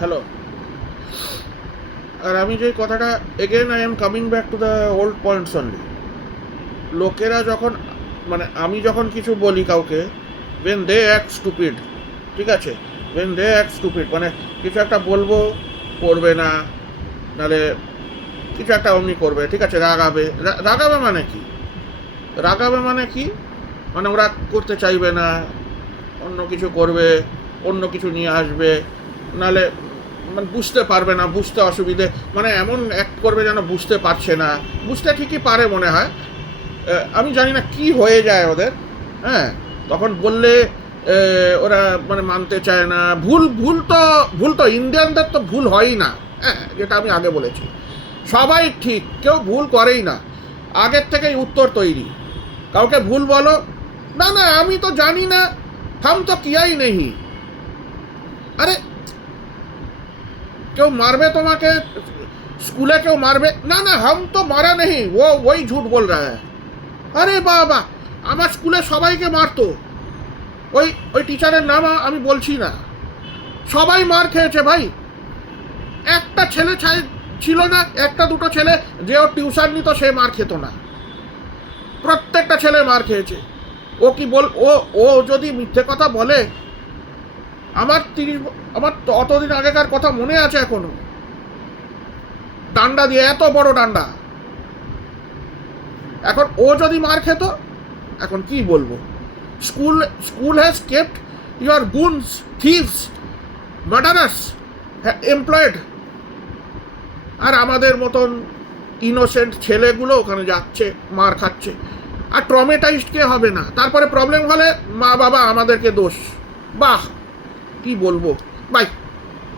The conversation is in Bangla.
হ্যালো। আর আমি যে কথাটা again I am coming back to the old points only. লোকেরা যখন মানে আমি যখন কিছু বলি কাউকে, ওয়েন দে অ্যাক্ট স্টুপিড, ঠিক আছে, ওয়েন দে অ্যাক্ট স্টুপিড মানে কিছু একটা বলবো করবে না, নাহলে কিছু একটা অমনি করবে, ঠিক আছে, রাগাবে। রাগাবে মানে কি? রাগাবে মানে কি? মানে ওরা করতে চাইবে না, অন্য কিছু করবে, অন্য কিছু নিয়ে আসবে, নাহলে মানে বুঝতে পারবে না, বুঝতে অসুবিধে, মানে এমন অ্যাক্ট করবে যেন বুঝতে পারছে না। বুঝতে ঠিকই পারে মনে হয়, আমি জানি না কি হয়ে যায় ওদের। হ্যাঁ, তখন বললে ওরা মানে মানতে চায় না। ভুল ভুল তো ভুল তো ইন্ডিয়ানদের তো ভুল হয়ই না। হ্যাঁ, যেটা আমি আগে বলেছি, সবাই ঠিক, কেউ ভুল করেই না। আগের থেকেই উত্তর তৈরি। কাউকে ভুল বলো, না না আমি তো জানি না, হাম তো কিয়াই নেই। আরে কেউ মারবে তোমাকে, স্কুলে কেউ মারবে, না না হাম তো মারা নেই, ও ওই ঝুট বল রা হ্যায়। আরে বাবা, আমার স্কুলে সবাইকে মারতো। ওই ওই টিচারের নাম আমি বলছি না, সবাই মার খেয়েছে ভাই। একটা ছেলে ছিল না, একটা দুটো ছেলে যে ওর টিউশন নিত সে মার খেত না, প্রত্যেকটা ছেলে মার খেয়েছে। ও কি বল, ও যদি মিথ্যে কথা বলে, আমার অতদিন আগেকার কথা মনে আছে এখনো, ডান্ডা দিয়ে, এত বড় ডান্ডা। এখন ও যদি মার খেত, এখন কি বলবো? School has kept your goons, thieves, murderers employed, আর আমাদের মতন ইনোসেন্ট ছেলেগুলো ওখানে যাচ্ছে, মার খাচ্ছে। আর ট্রমেটাইজড কে হবে না? তারপরে প্রবলেম হলে মা বাবা আমাদেরকে দোষ। বাহ, কি বলবো। বাই।